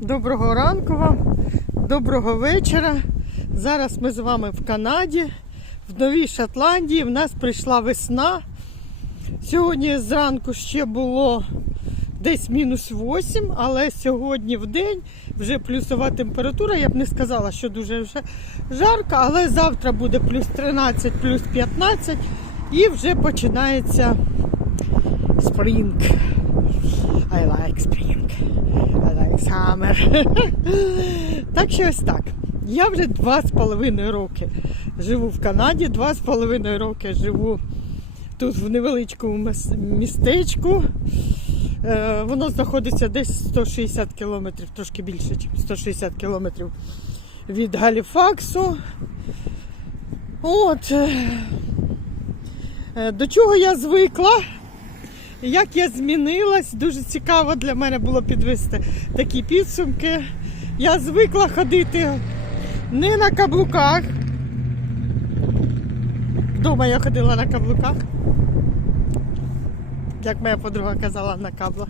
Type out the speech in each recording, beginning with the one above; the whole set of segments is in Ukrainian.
Доброго ранку вам, доброго вечора. Зараз ми з вами в Канаді, в Новій Шотландії. В нас прийшла весна. Сьогодні зранку ще було десь мінус 8, але сьогодні в день вже плюсова температура. Я б не сказала, що дуже вже жарко, але завтра буде плюс 13, плюс 15 і вже починається спринг. I like spring. Summer. так що ось так. Я вже два з половиною роки живу в Канаді, два з половиною роки живу тут в невеличкому містечку. Е, воно знаходиться десь 160 кілометрів, трошки більше, ніж 160 кілометрів від Галіфаксу. От. е, е, До чого я звикла? Як я змінилась, дуже цікаво для мене було підвести такі підсумки. Я звикла ходити не на каблуках. Вдома я ходила на каблуках. Як моя подруга казала на каблах.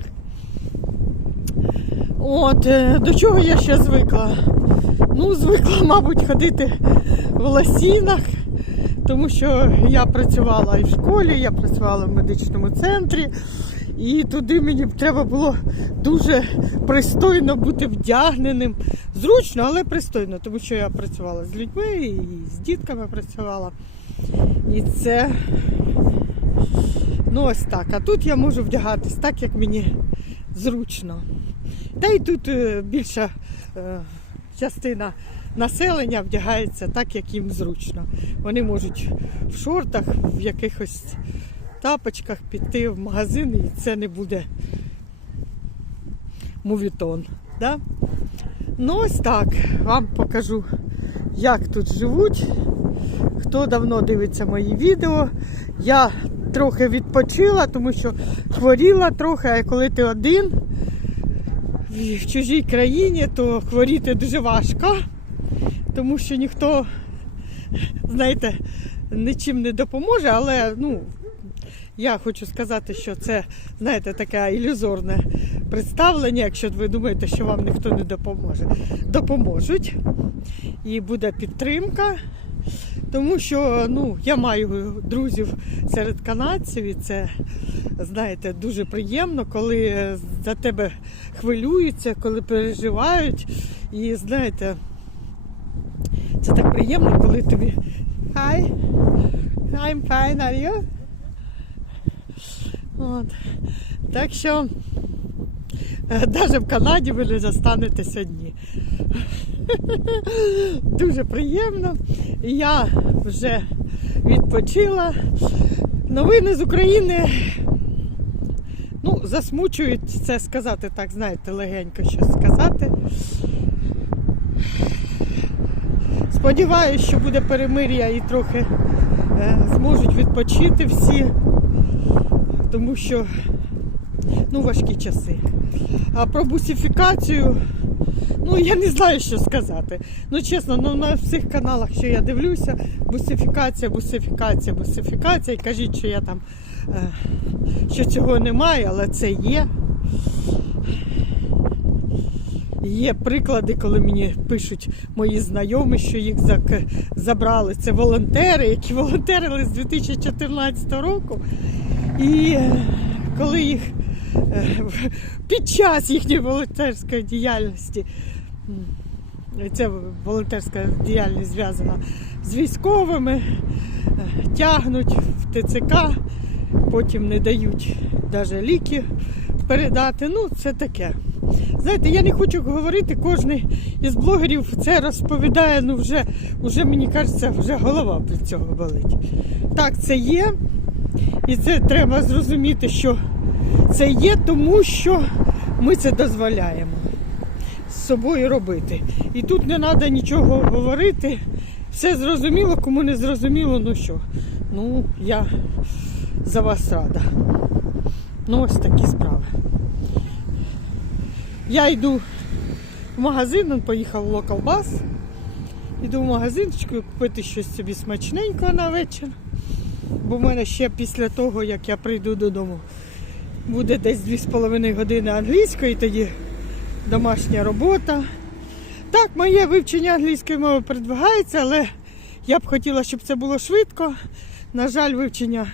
От, е, до чого я ще звикла? Ну, звикла, мабуть, ходити в лосінах, тому що я працювала і в школі, я працювала в медичному центрі, і туди мені треба було дуже пристойно бути вдягненим. Зручно, але пристойно, тому що я працювала з людьми і з дітками працювала. І це ну ось так. А тут я можу вдягатись так, як мені зручно. Та й тут е, більша е, частина населення вдягається так, як їм зручно. Вони можуть в шортах, в якихось тапочках піти в магазин, і це не буде мувітон. Да? Ну ось так, вам покажу, як тут живуть. Хто давно дивиться мої відео, я трохи відпочила, тому що хворіла трохи, а коли ти один в чужій країні, то хворіти дуже важко, тому що ніхто, знаєте, нічим не допоможе, але ну, я хочу сказати, що це, знаєте, таке ілюзорне представлення, якщо ви думаєте, що вам ніхто не допоможе. Допоможуть і буде підтримка. Тому що ну, я маю друзів серед канадців, і це, знаєте, дуже приємно, коли за тебе хвилюються, коли переживають. І знаєте, це так приємно, коли тобі Hi, I'm fine, are you? От. Так що навіть в Канаді ви не застанетеся одні. Дуже приємно. Я вже відпочила. Новини з України. Ну, засмучують це сказати, так, знаєте, легенько щось сказати. Сподіваюсь, що буде перемир'я і трохи е, зможуть відпочити всі, тому що ну, важкі часи. А про бусифікацію, ну я не знаю, що сказати. Ну, чесно, ну на всіх каналах, що я дивлюся, бусифікація, бусифікація, бусифікація. І кажіть, що я там е, що цього немає, але це є. Є приклади, коли мені пишуть мої знайомі, що їх забрали. Це волонтери, які волонтерили з 2014 року. І е, коли їх е, під час їхньої волонтерської діяльності, це волонтерська діяльність зв'язана з військовими, е, тягнуть в ТЦК, потім не дають навіть ліки передати. Ну, це таке. Знаєте, я не хочу говорити, кожен із блогерів це розповідає, ну вже, вже мені кажеться, вже голова від цього болить. Так, це є, і це треба зрозуміти, що це є, тому що ми це дозволяємо з собою робити. І тут не треба нічого говорити. Все зрозуміло, кому не зрозуміло, ну що. Ну, я за вас рада. Ну, ось такі справи. Я йду в магазин, он поїхав в Bus. Йду в магазинчик купити щось собі смачненького на вечір. Бо в мене ще після того, як я прийду додому, буде десь 2,5 години англійської, тоді домашня робота. Так, моє вивчення англійської мови передвигається, але я б хотіла, щоб це було швидко. На жаль, вивчення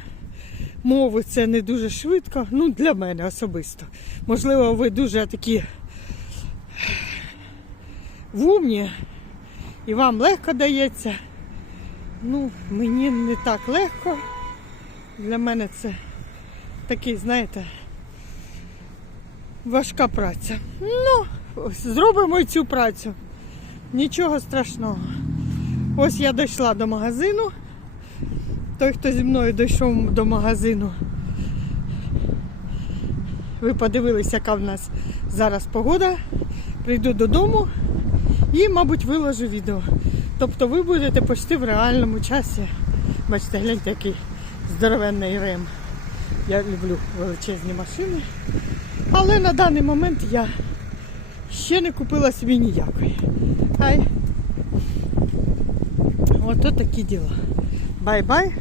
мови це не дуже швидко. Ну, для мене особисто. Можливо, ви дуже такі вумні і вам легко дається. Ну, мені не так легко. Для мене це такий, знаєте, важка праця. Ну, зробимо цю працю. Нічого страшного. Ось я дійшла до магазину. Той, хто зі мною дійшов до магазину. Ви подивилися, яка в нас зараз погода. Прийду додому і, мабуть, виложу відео. Тобто ви будете почти в реальному часі. Бачите, гляньте, який здоровенний рем. Я люблю величезні машини. Але на даний момент я ще не купила собі ніякої. Ай. Ото такі діла. Бай-бай.